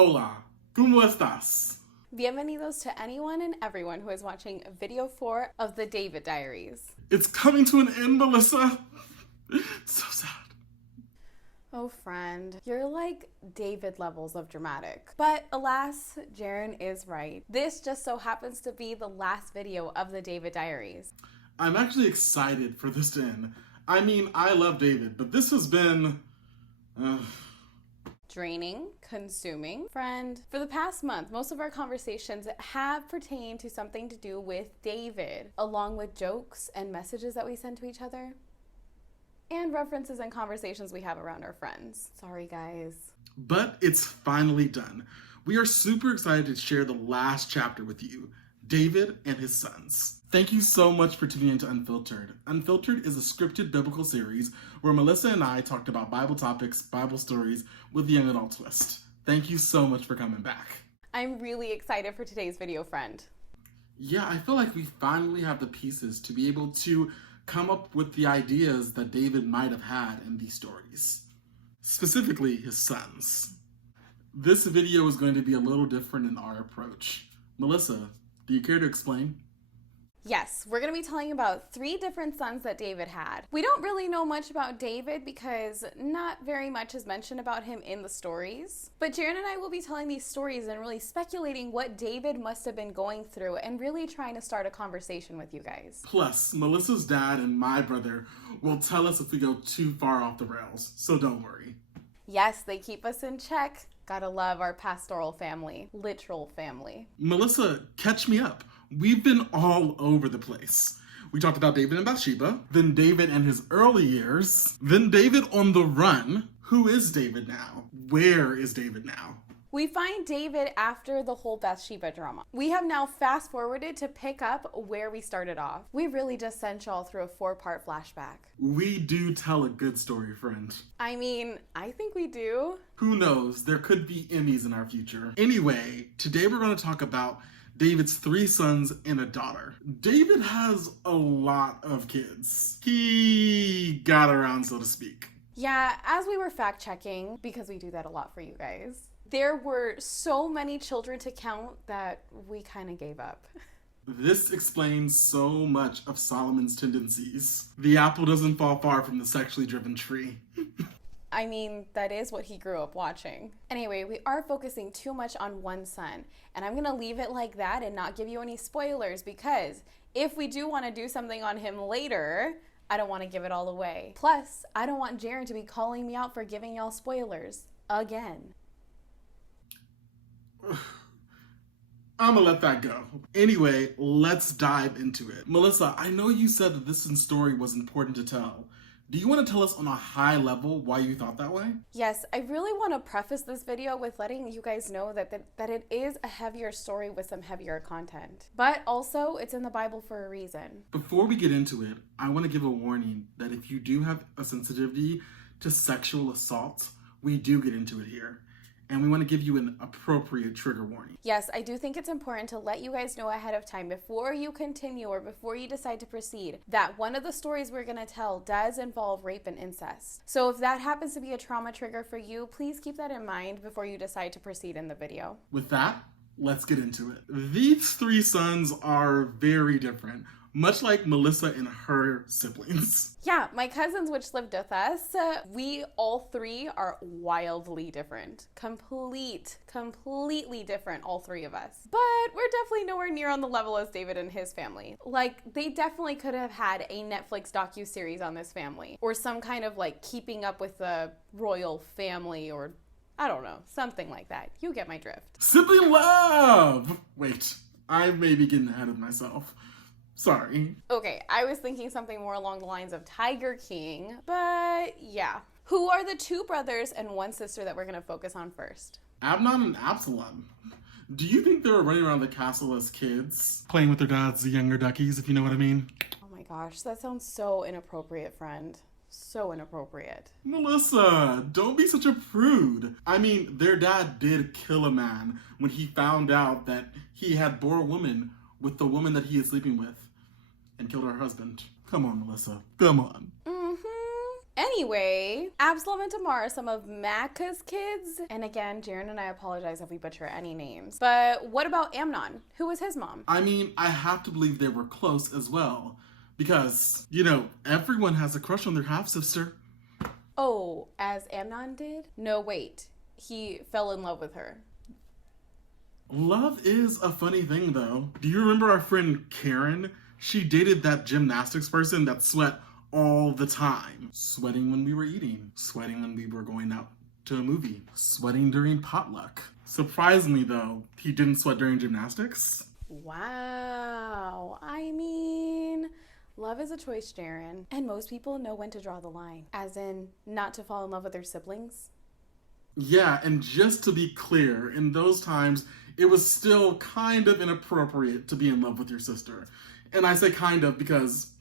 Hola, ¿cómo estás? Bienvenidos to anyone and everyone who is watching video 4 of the David Diaries. It's coming to an end, Melissa. So sad. Oh, friend, you're like David levels of dramatic. But alas, Jaren is right. This just so happens to be the last video of the David Diaries. I'm actually excited for this to end. I mean, I love David, but this has been... Draining, consuming. Friend, for the past month, most of our conversations have pertained to something to do with David, along with jokes and messages that we send to each other, and references and conversations we have around our friends. Sorry, guys. But it's finally done. We are super excited to share the last chapter with you, David and his sons. Thank you so much for tuning into Unfiltered. Unfiltered is a scripted biblical series where Melissa and I talked about Bible topics, Bible stories with a young adult twist. Thank you so much for coming back. I'm really excited for today's video, friend. Yeah, I feel like we finally have the pieces to be able to come up with the ideas that David might have had in these stories. Specifically, his sons. This video is going to be a little different in our approach. Melissa, do you care to explain? Yes, we're going to be telling about 3 different sons that David had. We don't really know much about David because not very much is mentioned about him in the stories. But Jaren and I will be telling these stories and really speculating what David must have been going through and really trying to start a conversation with you guys. Plus, Melissa's dad and my brother will tell us if we go too far off the rails, so don't worry. Yes, they keep us in check. Gotta love our pastoral family, literal family. Melissa, catch me up. We've been all over the place. We talked about David and Bathsheba, then David and his early years, then David on the run. Who is David now? Where is David now? We find David after the whole Bathsheba drama. We have now fast forwarded to pick up where we started off. We really just sent y'all through a 4-part flashback. We do tell a good story, friend. I mean, I think we do. Who knows? There could be Emmys in our future. Anyway, today we're going to talk about David's 3 sons and a daughter. David has a lot of kids. He got around, so to speak. Yeah, as we were fact checking, because we do that a lot for you guys, there were so many children to count that we kind of gave up. This explains so much of Solomon's tendencies. The apple doesn't fall far from the sexually driven tree. I mean, that is what he grew up watching. Anyway, we are focusing too much on one son, and I'm gonna leave it like that and not give you any spoilers because if we do want to do something on him later, I don't want to give it all away. Plus, I don't want Jaren to be calling me out for giving y'all spoilers again. I'm gonna let that go. Anyway, let's dive into it. Melissa, I know you said that this story was important to tell. Do you want to tell us on a high level why you thought that way? Yes, I really want to preface this video with letting you guys know that it is a heavier story with some heavier content. But also, it's in the Bible for a reason. Before we get into it, I want to give a warning that if you do have a sensitivity to sexual assault, we do get into it here. And we want to give you an appropriate trigger warning. Yes, I do think it's important to let you guys know ahead of time before you continue or before you decide to proceed that one of the stories we're going to tell does involve rape and incest. So if that happens to be a trauma trigger for you, please keep that in mind before you decide to proceed in the video. With that, let's get into it. These 3 sons are very different, much like Melissa and her siblings. Yeah, my cousins which lived with us, we all 3 are wildly different. Completely different, all 3 of us. But we're definitely nowhere near on the level as David and his family. Like, they definitely could have had a Netflix docuseries on this family, or some kind of like keeping up with the royal family, or I don't know, something like that. You get my drift. Sibling love! Wait, I may be getting ahead of myself. Sorry. Okay, I was thinking something more along the lines of Tiger King, but yeah. Who are the 2 brothers and 1 sister that we're going to focus on first? Amnon and Absalom. Do you think they were running around the castle as kids? Playing with their dads, the younger duckies, if you know what I mean? Oh my gosh, that sounds so inappropriate, friend. So inappropriate. Melissa, don't be such a prude. I mean, their dad did kill a man when he found out that he had bore a woman with the woman that he is sleeping with and killed her husband. Come on, Melissa. Come on. Anyway, Absalom and Tamar are some of Maacah's kids. And again, Jaren and I apologize if we butcher any names. But what about Amnon? Who was his mom? I mean, I have to believe they were close as well. Because, everyone has a crush on their half-sister. Oh, as Amnon did? No, wait. He fell in love with her. Love is a funny thing, though. Do you remember our friend Karen? She dated that gymnastics person that sweat all the time. Sweating when we were eating. Sweating when we were going out to a movie. Sweating during potluck. Surprisingly, though, he didn't sweat during gymnastics. Wow. I mean, love is a choice, Jaren. And most people know when to draw the line. As in, not to fall in love with their siblings. Yeah, and just to be clear, in those times, it was still kind of inappropriate to be in love with your sister. And I say kind of because,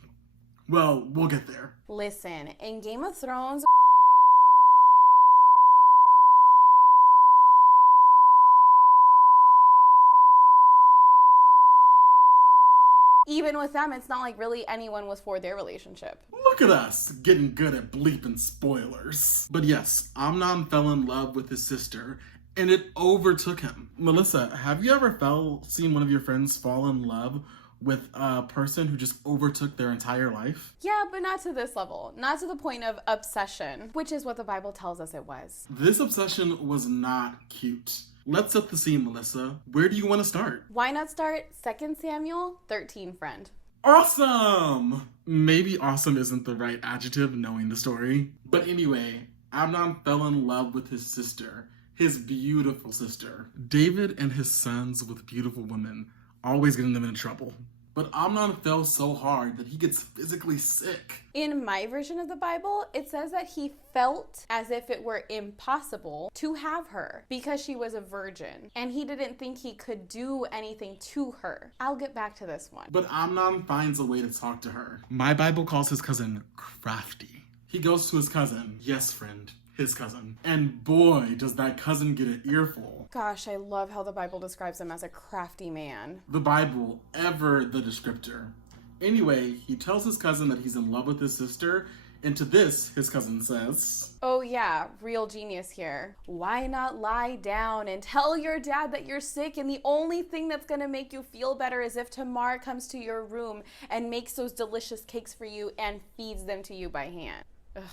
well, we'll get there. Listen, in Game of Thrones... Even with them, it's not like really anyone was for their relationship. Look at us, getting good at bleeping spoilers. But yes, Amnon fell in love with his sister, and it overtook him. Melissa, have you ever seen one of your friends fall in love with a person who just overtook their entire life? Yeah, but not to this level. Not to the point of obsession, which is what the Bible tells us it was. This obsession was not cute. Let's set the scene, Melissa. Where do you want to start? Why not start 2 Samuel 13, friend? Awesome! Maybe awesome isn't the right adjective knowing the story. But anyway, Amnon fell in love with his sister, his beautiful sister. David and his sons with beautiful women, always getting them into trouble. But Amnon fell so hard that he gets physically sick. In my version of the Bible, it says that he felt as if it were impossible to have her because she was a virgin, and he didn't think he could do anything to her. I'll get back to this one. But Amnon finds a way to talk to her. My Bible calls his cousin crafty. He goes to his cousin. Yes, friend. His cousin. And boy, does that cousin get an earful. Gosh, I love how the Bible describes him as a crafty man. The Bible, ever the descriptor. Anyway, he tells his cousin that he's in love with his sister, and to this, his cousin says, "Oh yeah, real genius here. Why not lie down and tell your dad that you're sick, and the only thing that's gonna make you feel better is if Tamar comes to your room and makes those delicious cakes for you and feeds them to you by hand." Ugh.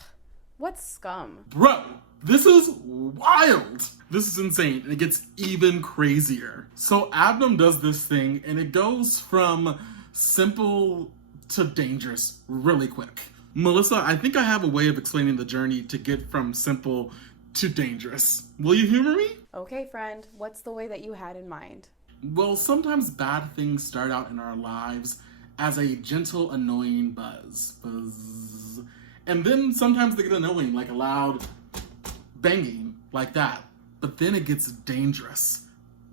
What scum? Bro, this is wild. This is insane, and it gets even crazier. So Abram does this thing, and it goes from simple to dangerous really quick. Melissa, I think I have a way of explaining the journey to get from simple to dangerous. Will you humor me? Okay, friend. What's the way that you had in mind? Well, sometimes bad things start out in our lives as a gentle, annoying buzz. Buzz. And then sometimes they get annoying, like a loud banging, like that. But then it gets dangerous.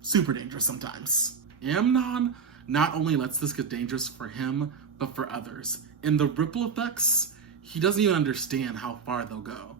Super dangerous sometimes. Amnon not only lets this get dangerous for him, but for others. In the ripple effects, he doesn't even understand how far they'll go.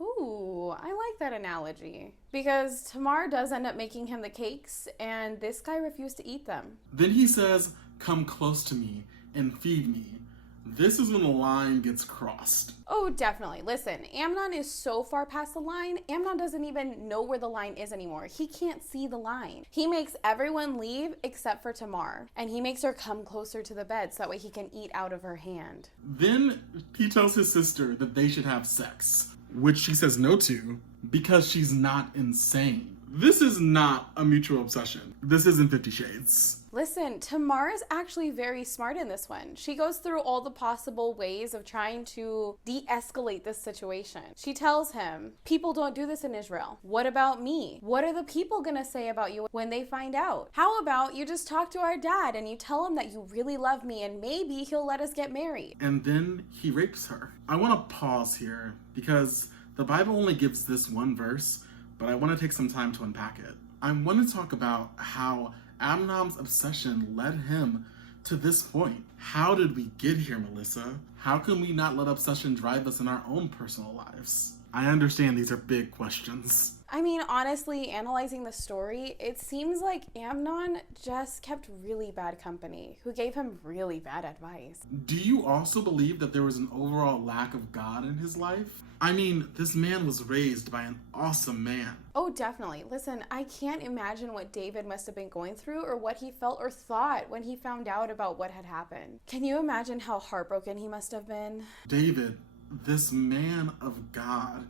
Ooh, I like that analogy. Because Tamar does end up making him the cakes, and this guy refused to eat them. Then he says, "Come close to me and feed me." This is when the line gets crossed. Oh, definitely. Listen, Amnon is so far past the line, Amnon doesn't even know where the line is anymore. He can't see the line. He makes everyone leave except for Tamar, and he makes her come closer to the bed so that way he can eat out of her hand. Then he tells his sister that they should have sex, which she says no to because she's not insane. This is not a mutual obsession. This isn't 50 Shades. Listen, Tamar is actually very smart in this one. She goes through all the possible ways of trying to de-escalate this situation. She tells him, people don't do this in Israel. What about me? What are the people gonna say about you when they find out? How about you just talk to our dad and you tell him that you really love me and maybe he'll let us get married. And then he rapes her. I want to pause here because the Bible only gives this one verse, but I want to take some time to unpack it. I want to talk about how Amnon's obsession led him to this point. How did we get here, Melissa? How can we not let obsession drive us in our own personal lives? I understand these are big questions. I mean, honestly, analyzing the story, it seems like Amnon just kept really bad company, who gave him really bad advice. Do you also believe that there was an overall lack of God in his life? I mean, this man was raised by an awesome man. Oh, definitely. Listen, I can't imagine what David must have been going through or what he felt or thought when he found out about what had happened. Can you imagine how heartbroken he must have been? David, this man of God,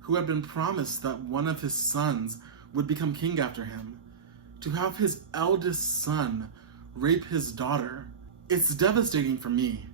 who had been promised that one of his sons would become king after him, to have his eldest son rape his daughter, it's devastating for me.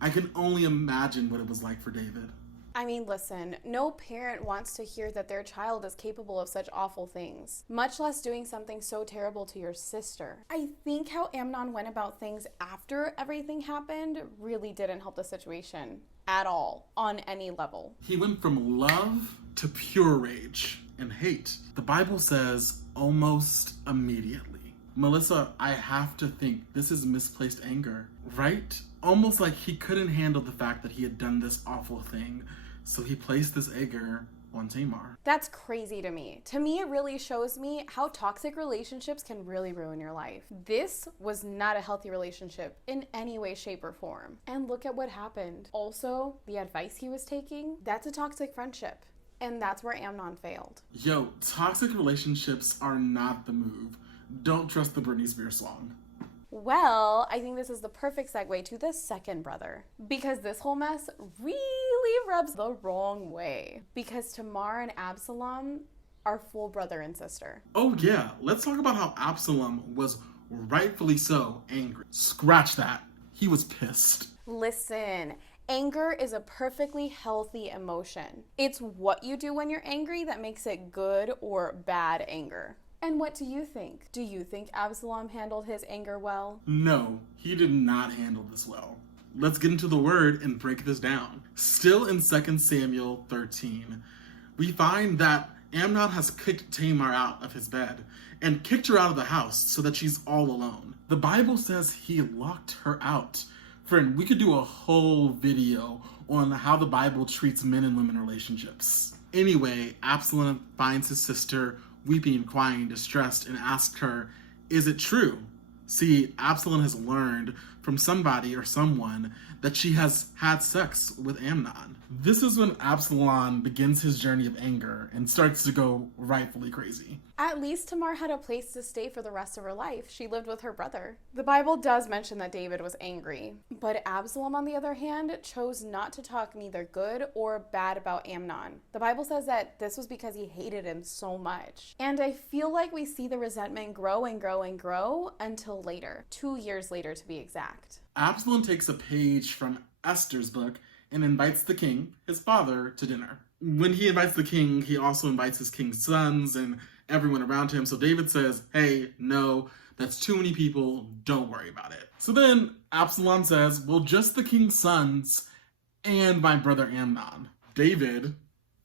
I can only imagine what it was like for David. I mean, listen, no parent wants to hear that their child is capable of such awful things, much less doing something so terrible to your sister. I think how Amnon went about things after everything happened really didn't help the situation at all, on any level. He went from love to pure rage and hate. The Bible says almost immediately. Melissa, I have to think this is misplaced anger, right? Almost like he couldn't handle the fact that he had done this awful thing, so he placed this anger on Tamar. That's crazy to me. To me, it really shows me how toxic relationships can really ruin your life. This was not a healthy relationship in any way, shape, or form. And look at what happened. Also, the advice he was taking, that's a toxic friendship. And that's where Amnon failed. Yo, toxic relationships are not the move. Don't trust the Britney Spears song. Well, I think this is the perfect segue to the second brother, because this whole mess really rubs the wrong way, because Tamar and Absalom are full brother and sister. Oh yeah, let's talk about how Absalom was rightfully so angry. Scratch that. He was pissed. Listen, anger is a perfectly healthy emotion. It's what you do when you're angry that makes it good or bad anger. And what do you think? Do you think Absalom handled his anger well? No, he did not handle this well. Let's get into the word and break this down. Still in 2 Samuel 13, we find that Amnon has kicked Tamar out of his bed and kicked her out of the house so that she's all alone. The Bible says he locked her out. Friend, we could do a whole video on how the Bible treats men and women relationships. Anyway, Absalom finds his sister weeping, crying, distressed, and asks her, "Is it true?" See, Absalom has learned from somebody or someone that she has had sex with Amnon. This is when Absalom begins his journey of anger and starts to go rightfully crazy. At least Tamar had a place to stay for the rest of her life. She lived with her brother. The Bible does mention that David was angry, but Absalom, on the other hand, chose not to talk neither good or bad about Amnon. The Bible says that this was because he hated him so much. And I feel like we see the resentment grow and grow and grow until later, 2 years later to be exact. Absalom takes a page from Esther's book and invites the king, his father, to dinner. When he invites the king, he also invites his king's sons and everyone around him. So David says, "Hey, no, that's too many people. Don't worry about it." So then Absalom says, "Well, just the king's sons and my brother Amnon." David,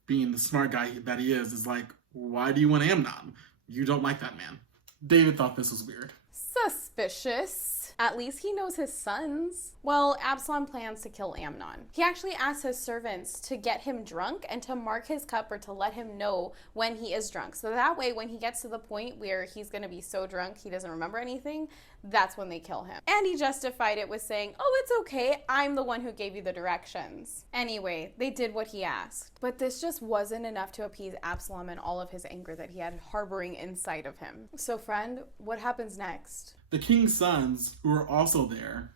being the smart guy that he is like, "Why do you want Amnon? You don't like that man." David thought this was weird. Suspicious. At least he knows his sons. Well, Absalom plans to kill Amnon. He actually asks his servants to get him drunk and to mark his cup or to let him know when he is drunk. So that way, when he gets to the point where he's going to be so drunk he doesn't remember anything, that's when they kill him. And he justified it with saying, "Oh, it's okay. I'm the one who gave you the directions." Anyway, they did what he asked. But this just wasn't enough to appease Absalom and all of his anger that he had harboring inside of him. So friend, what happens next? The king's sons, who are also there,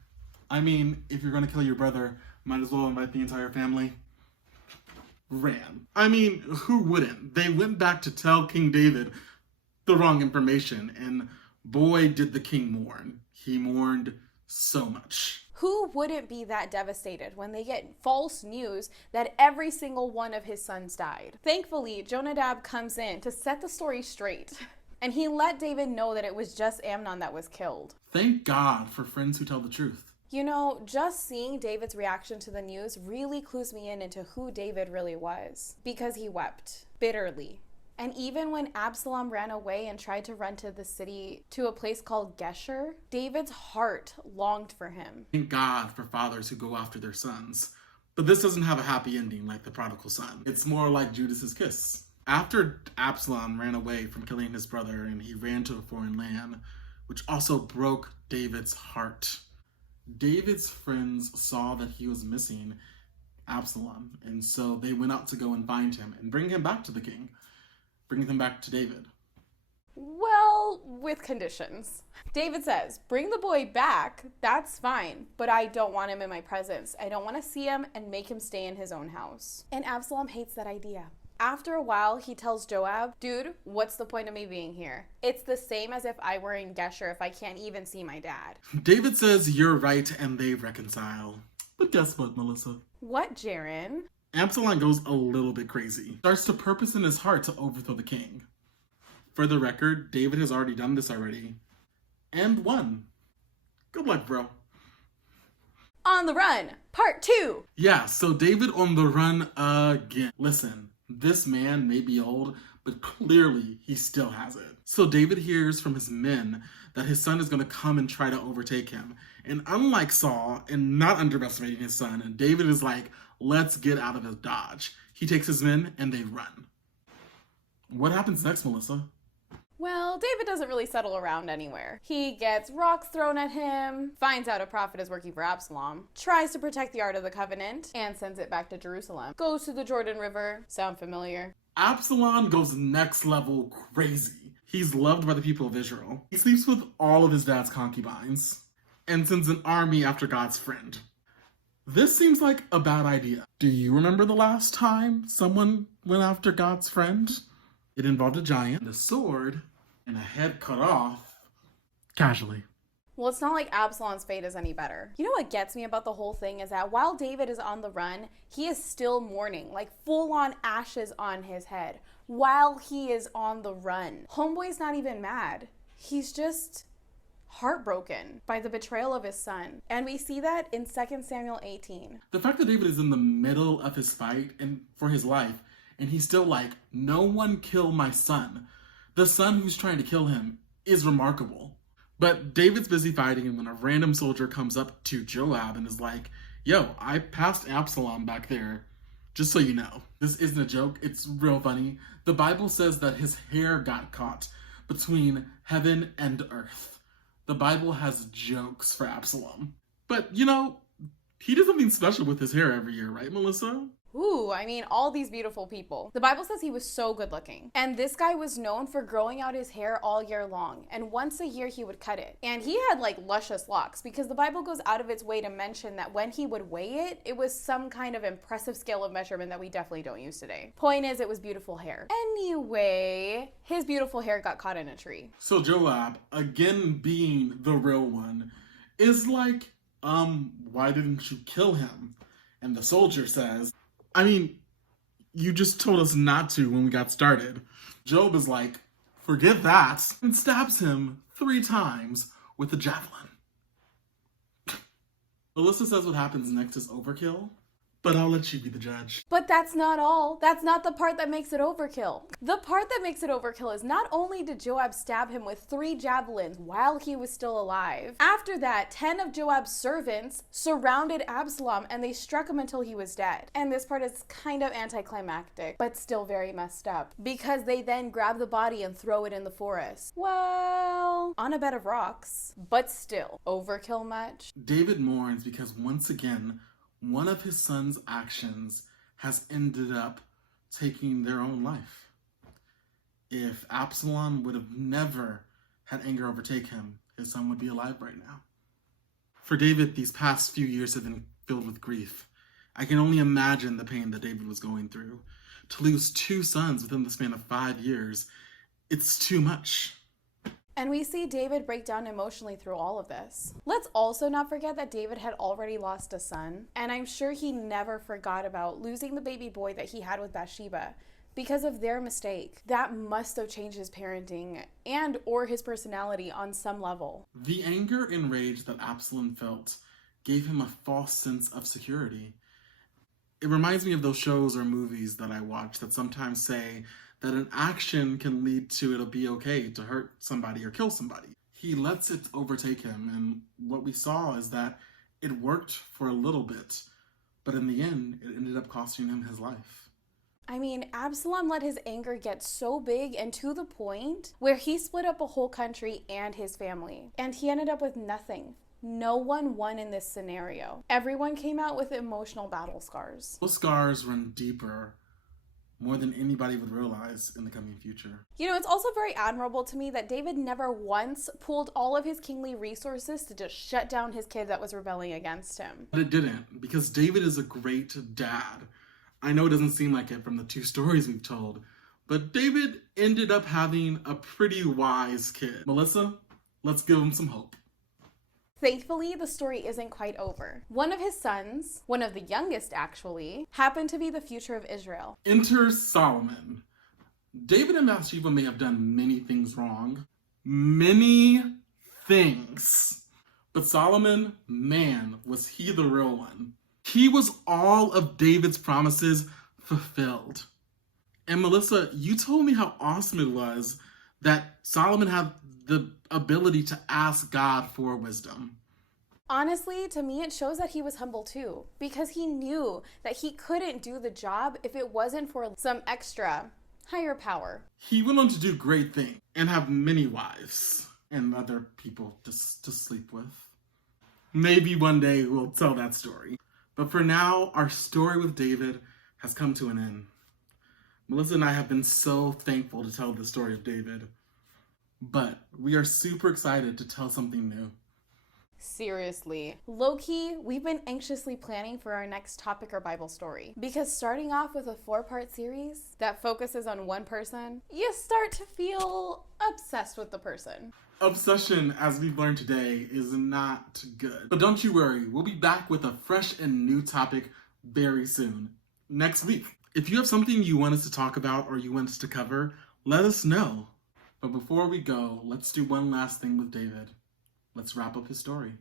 I mean, if you're going to kill your brother, might as well invite the entire family, ran. I mean, who wouldn't? They went back to tell King David the wrong information, and boy, did the king mourn. He mourned so much. Who wouldn't be that devastated when they get false news that every single one of his sons died? Thankfully, Jonadab comes in to set the story straight. And he let David know that it was just Amnon that was killed. Thank God for friends who tell the truth. You know, just seeing David's reaction to the news really clues me in into who David really was. Because he wept bitterly. And even when Absalom ran away and tried to run to the city to a place called Geshur, David's heart longed for him. Thank God for fathers who go after their sons. But this doesn't have a happy ending like the prodigal son. It's more like Judas's kiss. After Absalom ran away from killing his brother and he ran to a foreign land, which also broke David's heart, David's friends saw that he was missing Absalom, and so they went out to go and find him and bring him back to the king, bring him back to David. Well, with conditions. David says, bring the boy back, that's fine, but I don't want him in my presence. I don't want to see him and make him stay in his own house. And Absalom hates that idea. After a while, he tells Joab, dude, what's the point of me being here? It's the same as if I were in Geshur if I can't even see my dad. David says, you're right, and they reconcile. But guess what, Melissa? What, Jaren? Absalom goes a little bit crazy. Starts to purpose in his heart to overthrow the king. For the record, David has already done this already. And won. Good luck, bro. On the Run, Part 2. Yeah, so David on the run again. Listen, this man may be old, but clearly he still has it. So David hears from his men that his son is going to come and try to overtake him. And unlike Saul, and not underestimating his son, David is like, let's get out of his dodge. He takes his men and they run. What happens next, Melissa? Well, David doesn't really settle around anywhere. He gets rocks thrown at him, finds out a prophet is working for Absalom, tries to protect the Ark of the Covenant, and sends it back to Jerusalem. Goes to the Jordan River. Sound familiar? Absalom goes next level crazy. He's loved by the people of Israel. He sleeps with all of his dad's concubines and sends an army after God's friend. This seems like a bad idea. Do you remember the last time someone went after God's friend? It involved a giant, a sword, and a head cut off casually. Well, it's not like Absalom's fate is any better. You know what gets me about the whole thing is that while David is on the run, he is still mourning, like full-on ashes on his head, while he is on the run. Homeboy's not even mad. He's just heartbroken by the betrayal of his son. And we see that in 2 Samuel 18. The fact that David is in the middle of his fight and for his life, and he's still like, no one kill my son. The son who's trying to kill him is remarkable. But David's busy fighting, and when a random soldier comes up to Joab and is like, yo, I passed Absalom back there, just so you know. This isn't a joke, it's real funny. The Bible says that his hair got caught between heaven and earth. The Bible has jokes for Absalom. But, you know, he does something special with his hair every year, right, Melissa? Ooh, I mean, all these beautiful people. The Bible says he was so good looking. And this guy was known for growing out his hair all year long. And once a year he would cut it. And he had like luscious locks because the Bible goes out of its way to mention that when he would weigh it, it was some kind of impressive scale of measurement that we definitely don't use today. Point is, it was beautiful hair. Anyway, his beautiful hair got caught in a tree. So Joab, again being the real one, is like, why didn't you kill him? And the soldier says, I mean, you just told us not to when we got started. Job is like, forget that, and stabs him 3 times with a javelin. Melissa says what happens next is overkill, but I'll let you be the judge. But that's not all. That's not the part that makes it overkill. The part that makes it overkill is not only did Joab stab him with 3 javelins while he was still alive, after that, 10 of Joab's servants surrounded Absalom and they struck him until he was dead. And this part is kind of anticlimactic, but still very messed up, because they then grab the body and throw it in the forest. Well, on a bed of rocks, but still, overkill much? David mourns because once again, one of his son's actions has ended up taking their own life. If Absalom would have never had anger overtake him, his son would be alive right now. For David, these past few years have been filled with grief. I can only imagine the pain that David was going through. To lose 2 sons within the span of 5 years, it's too much. And we see David break down emotionally through all of this. Let's also not forget that David had already lost a son, and I'm sure he never forgot about losing the baby boy that he had with Bathsheba because of their mistake. That must have changed his parenting and or his personality on some level. The anger and rage that Absalom felt gave him a false sense of security. It reminds me of those shows or movies that I watch that sometimes say that an action can lead to it'll be okay to hurt somebody or kill somebody. He lets it overtake him, and what we saw is that it worked for a little bit, But in the end, it ended up costing him his life. I mean, Absalom let his anger get so big and to the point where he split up a whole country and his family. And he ended up with nothing. No one won in this scenario. Everyone came out with emotional battle scars. Those scars run deeper, more than anybody would realize in the coming future. You know, it's also very admirable to me that David never once pulled all of his kingly resources to just shut down his kid that was rebelling against him. But it didn't, because David is a great dad. I know it doesn't seem like it from the 2 stories we've told, but David ended up having a pretty wise kid. Melissa, let's give him some hope. Thankfully, the story isn't quite over. One of his sons, one of the youngest actually, happened to be the future of Israel. Enter Solomon. David and Bathsheba may have done many things wrong. Many things. But Solomon, man, was he the real one. He was all of David's promises fulfilled. And Melissa, you told me how awesome it was that Solomon had the ability to ask God for wisdom. Honestly, to me, it shows that he was humble too, because he knew that he couldn't do the job if it wasn't for some extra higher power. He went on to do great things and have many wives and other people to sleep with. Maybe one day we'll tell that story. But for now, our story with David has come to an end. Melissa and I have been so thankful to tell the story of David. But we are super excited to tell something new. Seriously. Low-key, we've been anxiously planning for our next topic or Bible story. Because starting off with a 4-part series that focuses on one person, you start to feel obsessed with the person. Obsession, as we've learned today, is not good. But don't you worry, we'll be back with a fresh and new topic very soon. Next week. If you have something you want us to talk about or you want us to cover, let us know. But before we go, let's do one last thing with David. Let's wrap up his story.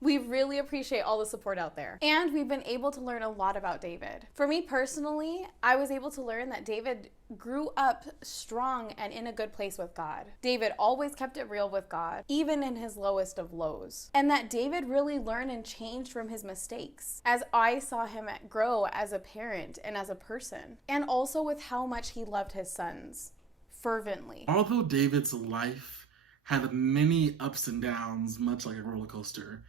We really appreciate all the support out there. And we've been able to learn a lot about David. For me personally, I was able to learn that David grew up strong and in a good place with God. David always kept it real with God, even in his lowest of lows. And that David really learned and changed from his mistakes, as I saw him grow as a parent and as a person. And also with how much he loved his sons fervently. Although David's life had many ups and downs, much like a roller coaster,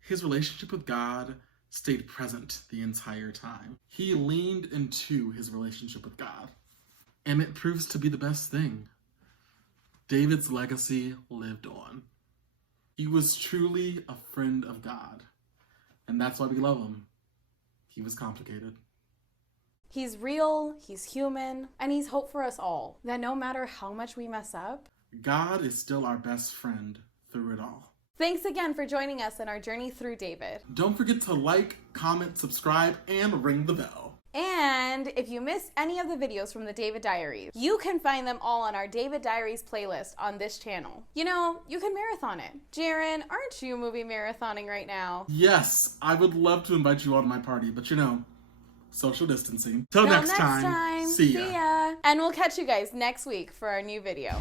his relationship with God stayed present the entire time. He leaned into his relationship with God, and it proves to be the best thing. David's legacy lived on. He was truly a friend of God, and that's why we love him. He was complicated. He's real, he's human, and he's hope for us all, that no matter how much we mess up, God is still our best friend through it all. Thanks again for joining us in our journey through David. Don't forget to like, comment, subscribe, and ring the bell. And if you missed any of the videos from the David Diaries, you can find them all on our David Diaries playlist on this channel. You know, you can marathon it. Jaren, aren't you movie marathoning right now? Yes, I would love to invite you all to my party, but you know, social distancing. Till next time, see ya. And we'll catch you guys next week for our new video.